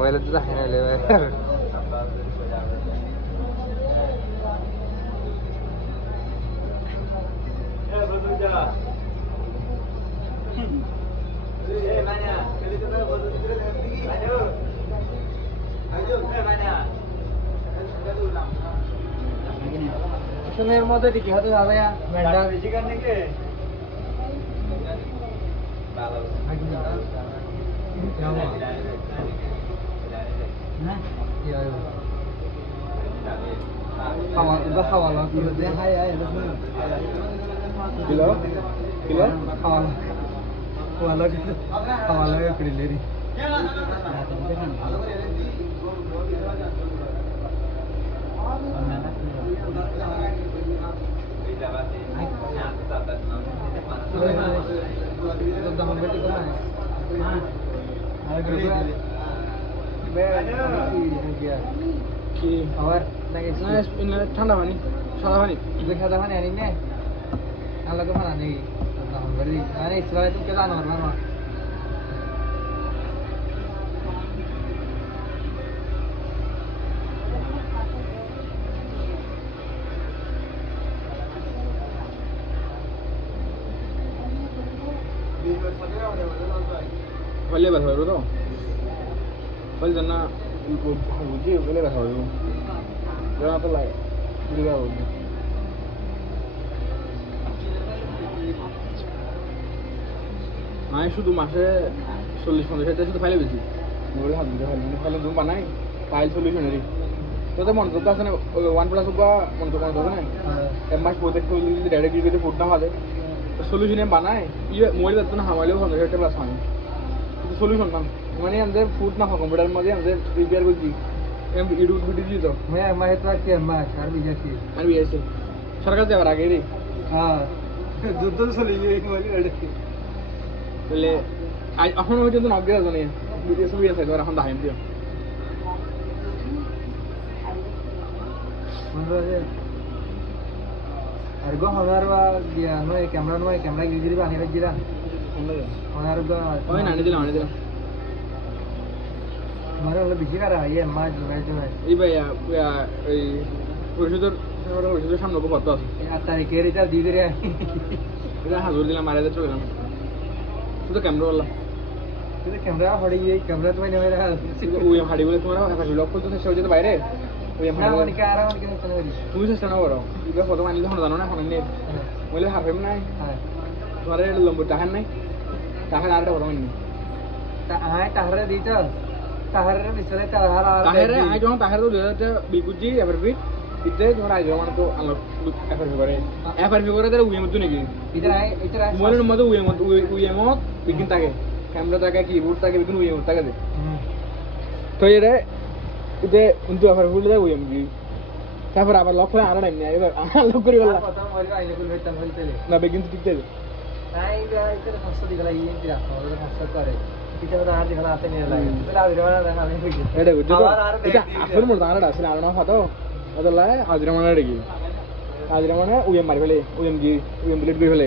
মোবাইলে তো দেখে না এর মধ্যে কি হতে যাবে মেন্ডা বেশি করনে কে না কি আyo খাওয়া এটা খাওয়া না কি দে হাই হাই কিলো কিলো খাওয়া খাওয়া লাগে করিলেরি ঠান্ডা পানি সাদা পানি সাদা পানি আনি নে আলাদা তো পানি নেই মানে ইসলামে তুমি কে জানো না Vale bajo el otro. Vale ya na buji vale bajo el. Ya na to lai. Diga buji. Mai শুধু মাসে 40-50 টাকা শুধু ফাইলে বেশি মোবাইল হাত দিতে হয় মানে ফাইলে তুমি বানাই ফাইল সলিউশনেরই তো তো মনে তো আছে না OnePlus বা মনে তো না এক মাস প্রত্যেক ফুল যদি ডাইরেক্ট গিয়ে ফুড না হয় তো সলিউশনে বানাই ইয়ে মোবাইল তো না হামাইলেও 50 টাকা প্লাস হয় সলিউশন নাম মানে আমাদের ফুড না কম্পিউটারের মধ্যে আমাদের রিপেয়ার করছি ইউটিউব ভিডিও দিই তো मैं तो के मैं আর বিজাছি সরকার দেওয়ার আগে রে হ্যাঁ যুদ্ধ সলিউশন এক মোবাইল রেডি বলে আজ এখন পর্যন্ত নগেরা জানি ভিডিও ছবি আছে তো এখন দেখাইম দিও মানে আর গো হাজারবা দিয়া নয় ক্যামেরা গিরি বানি রাখিরা হাজার গো ওই নানি দিলাম মানে হলো বেশি করা ইয়ে মাছ জমাই এই ভাইয়া এই পরিষদের সামনে কত আছে 8 তারিখের এটা দিয়ে দিরে এটা হাজার দিলাম মারা যাচ্ছে গেলাম শুধু ক্যামেরা হড়ে এই ক্যামেরা তো নেই রাখা ওই হাড়ি বলে তোমার একটা ব্লগ করতে চেষ্টা করতে বাইরে ওই হাড়ি মানে কি আর তুমি চেষ্টা না করো ইবা ফটো মানিলে হন জানো না হন নেই বলে হাফেম নাই হ্যাঁ তোমার এর লম্বা টাকা নাই টাকা আরটা ফটো মানি তা আয় টাহারে দিতা টাহারে মিশরে টাহারে আই যখন টাহারে তো দিতে বিকুজি এভারবিট ইতে তোমার আই যখন তো আলো এফআরপি করে তার উইএম তো নাকি ইতরা মোবাইলের মধ্যে উইএম বিকিন থাকে ক্যামেরা থাকে কিবোর্ড থাকে বিকিন উইএম থাকে দে তো এরে ইতে কিন্তু এফআরপি বলে দেয় উইএম কি তারপর আবার লক করে আরো টাইম নেই এবার লক করি বললা কথা মোবাইল আইলে কোন হইতাম হইতে না বিকিন ঠিক থাকে তাই ইতে সমস্যা দিগলা ইয়ে কি রাখো ওই সমস্যা করে এটা আর দিগলা আতে নিয়ে লাগে তাহলে আবির মানে দেখা আমি হইছে এটা বুঝছো এটা আসল মোর দাঁড়া আছে আর না হতো ಅದಲ್ಲ ಹಾಜರ ಮಾಡ ಹಾಜರ ಮಾಡ ಉಯಂ ಮಾರಿ ಫೆಲೆ ಉಯಂ ಬಿಲೆಟ್ ಗಿ ಫೆಲೆ